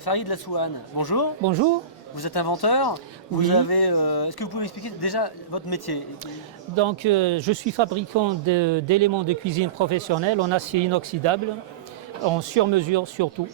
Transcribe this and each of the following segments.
Farid Lassouane, bonjour. Bonjour. Vous êtes inventeur. Oui. Est-ce que vous pouvez m'expliquer déjà votre métier? Donc, je suis fabricant d'éléments de cuisine professionnels en acier inoxydable, en sur-mesure surtout.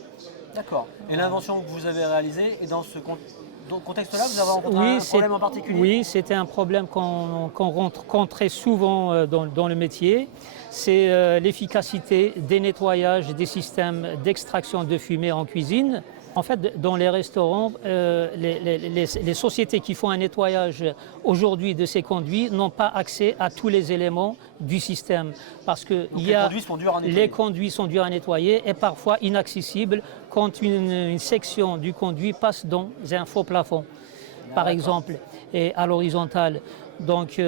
D'accord. Et l'invention que vous avez réalisée, et dans ce contexte-là, vous avez rencontré un problème en particulier? Oui, c'était un problème qu'on rencontrait souvent dans le métier. C'est l'efficacité des nettoyages des systèmes d'extraction de fumée en cuisine. En fait, dans les restaurants, les sociétés qui font un nettoyage aujourd'hui de ces conduits n'ont pas accès à tous les éléments du système. Parce que les conduits sont durs à nettoyer et parfois inaccessibles quand une section du conduit passe dans un faux plafond, par exemple, et à l'horizontale. Donc,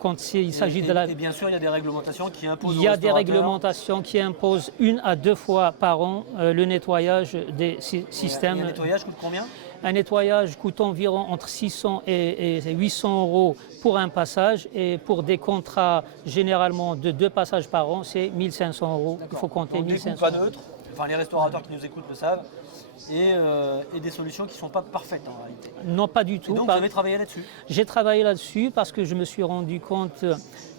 quand il s'agit de la... Et bien sûr, il y a des réglementations qui imposent Il y a des réglementations qui imposent 1 à 2 fois par an le nettoyage des systèmes. Et un nettoyage coûte combien? Un nettoyage coûte environ entre 600 et 800 euros pour un passage. Et pour des contrats généralement de 2 passages par an, c'est 1500 euros. Il faut compter. Donc, 1500 des coûts pas neutres, enfin les restaurateurs qui nous écoutent le savent. Et des solutions qui ne sont pas parfaites en réalité. Non, pas du tout. Et donc vous avez travaillé là-dessus? J'ai travaillé là-dessus parce que je me suis rendu compte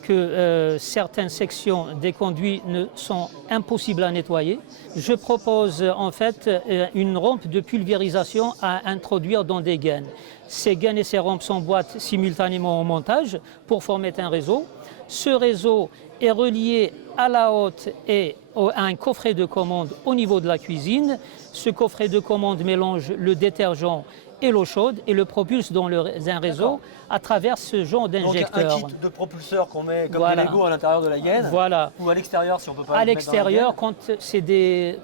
que certaines sections des conduits sont impossibles à nettoyer. Je propose en fait une rampe de pulvérisation à introduire dans des gaines. Ces gaines et ces rampes s'emboîtent simultanément au montage pour former un réseau. Ce réseau est relié à la hotte et à un coffret de commande au niveau de la cuisine. Ce coffret de commande mélange le détergent et l'eau chaude et le propulse dans un réseau à travers ce genre d'injecteur. Donc un kit de propulseur qu'on met comme des Lego à l'intérieur de la gaine, ou à l'extérieur si on peut pas. À l'extérieur, quand c'est des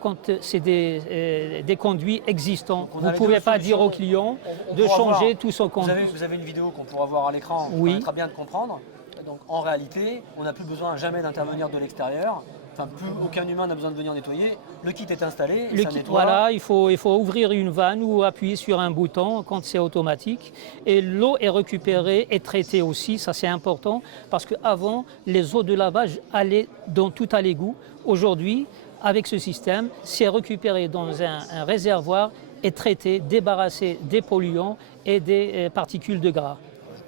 conduits existants, vous ne pouvez pas dire au client de changer tout son conduit. Vous avez une vidéo qu'on pourra voir à l'écran, qui permettra bien de comprendre. Donc en réalité, on n'a plus besoin jamais d'intervenir de l'extérieur. Enfin, plus aucun humain n'a besoin de venir nettoyer. Le kit est installé, ça nettoie. Voilà, il faut ouvrir une vanne ou appuyer sur un bouton quand c'est automatique. Et l'eau est récupérée et traitée aussi, ça c'est important, parce qu'avant, les eaux de lavage allaient dans tout à l'égout. Aujourd'hui, avec ce système, c'est récupéré dans un réservoir et traité, débarrassé des polluants et des particules de gras.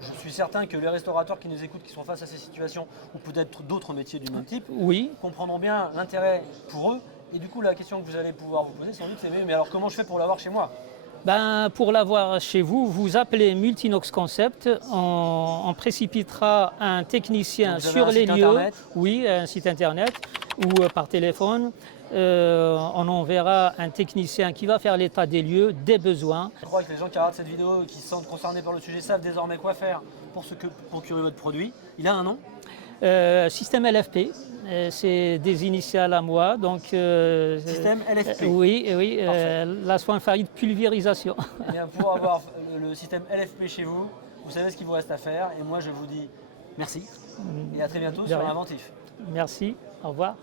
Je suis certain que les restaurateurs qui nous écoutent, qui sont face à ces situations, ou peut-être d'autres métiers du même type, comprendront bien l'intérêt pour eux. Et du coup, la question que vous allez pouvoir vous poser, sans doute, c'est mais alors comment je fais pour l'avoir chez moi? Pour l'avoir chez vous, vous appelez Multinox Concept, on précipitera un technicien sur les lieux, un site internet ou par téléphone. On enverra un technicien qui va faire l'état des lieux, des besoins. Je crois que les gens qui regardent cette vidéo et qui se sentent concernés par le sujet savent désormais quoi faire pour se procurer votre produit. Il a un nom? Système LFP, c'est des initiales à moi. Donc, Système LFP? Oui, Lassouane Farid pulvérisation. Eh bien, pour avoir le système LFP chez vous, vous savez ce qu'il vous reste à faire. Et moi, je vous dis merci et à très bientôt sur Inventif. Merci, au revoir.